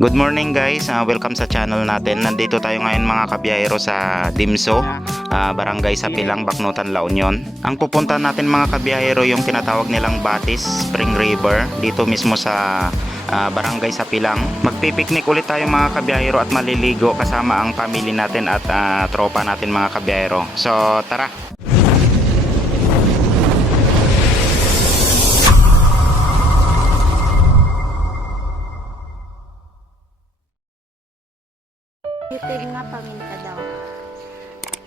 Good morning guys, welcome sa channel natin. Nandito tayo ngayon mga kabiyahero sa Dimso, Barangay Sapilang, Bacnotan, La Union. Ang pupunta natin mga kabiyahero yung tinatawag nilang Batis Spring River, dito mismo sa Barangay Sapilang. Magpipiknik ulit tayo mga kabiyahero at maliligo kasama ang family natin at tropa natin mga kabiyahero. So tara! Itim nga paminta daw.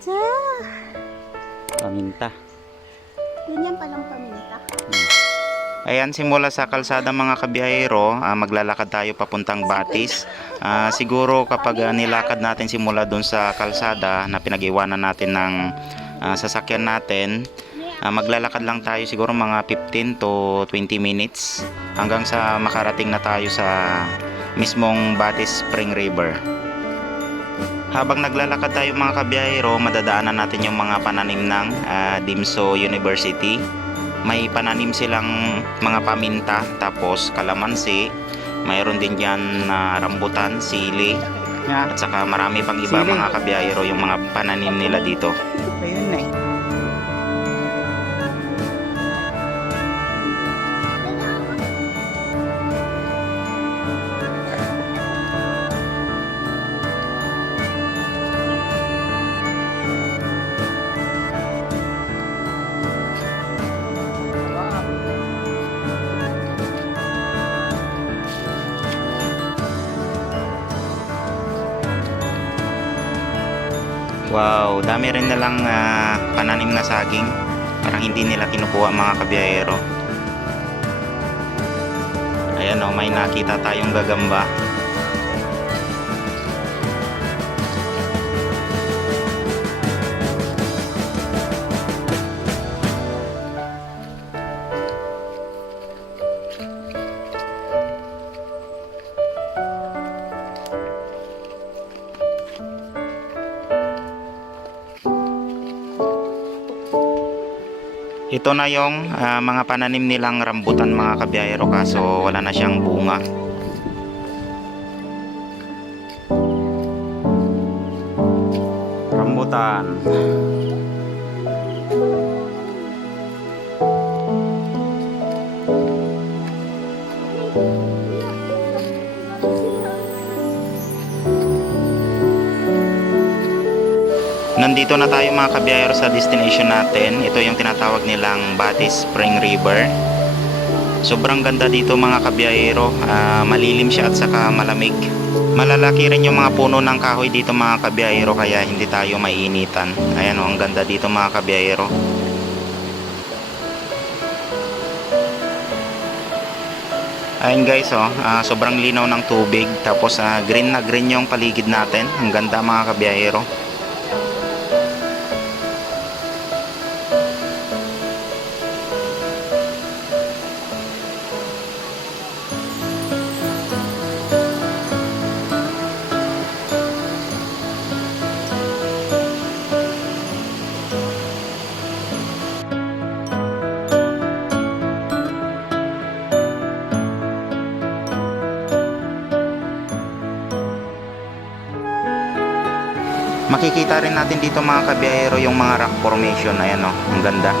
Tsa! Paminta. Ganyan palang paminta. Ayan, simula sa kalsada mga kabiyahero, maglalakad tayo papuntang Batis. Siguro kapag nilakad natin simula dun sa kalsada na pinag-iwanan natin ng sasakyan natin, maglalakad lang tayo siguro mga 15 to 20 minutes hanggang sa makarating na tayo sa mismong Batis Spring River. Habang naglalakad tayo mga kabiyahero, madadaanan natin yung mga pananim ng Dimso University. May pananim silang mga paminta, tapos kalamansi, mayroon din dyan rambutan, sili, at saka marami pang iba mga kabiyahero yung mga pananim nila dito. Ayun na eh. Wow, dami rin nilang pananim na saging. Parang hindi nila kinukuha mga kabiyahero. Ayan o, may nakita tayong gagamba. Ito na yung mga pananim nilang rambutan mga kabiyahero, kaso wala na siyang bunga. Rambutan. Nandito na tayo mga kabiyahero sa destination natin. Ito yung tinatawag nilang Batis Spring River. Sobrang ganda dito mga kabiyahero. Malilim siya at saka malamig. Malalaki rin yung mga puno ng kahoy dito mga kabiyahero, kaya hindi tayo maiinitan. Ayan o, ang ganda dito mga kabiyahero. Ayun guys, sobrang linaw ng tubig. Tapos green na green yung paligid natin. Ang ganda mga kabiyahero. Makikita rin natin dito mga kabiyahero yung mga rock formation. Ayan o, ang ganda.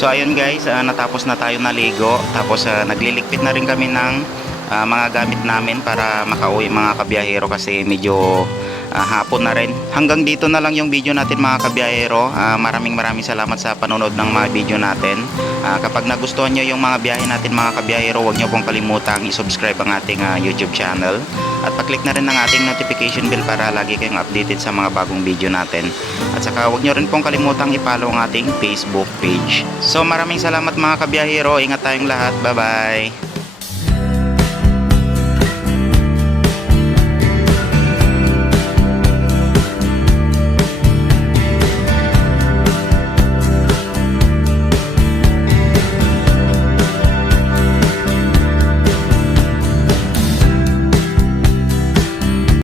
So ayun guys, natapos na tayo naligo. Tapos nagliligpit na rin kami ng mga gamit namin para makauwi mga kabiyahero kasi medyo hapon na rin. Hanggang dito na lang yung video natin mga kabiyahero. Maraming salamat sa panonood ng mga video natin. Kapag nagustuhan nyo yung mga biyahe natin mga kabiyahero, huwag nyo pong kalimutang i-subscribe ang ating YouTube channel. At pa-click na rin ang ating notification bell para lagi kayong updated sa mga bagong video natin. At saka huwag nyo rin pong kalimutang i-follow ang ating Facebook page. So maraming salamat mga kabiyahero. Ingat tayong lahat. Bye bye!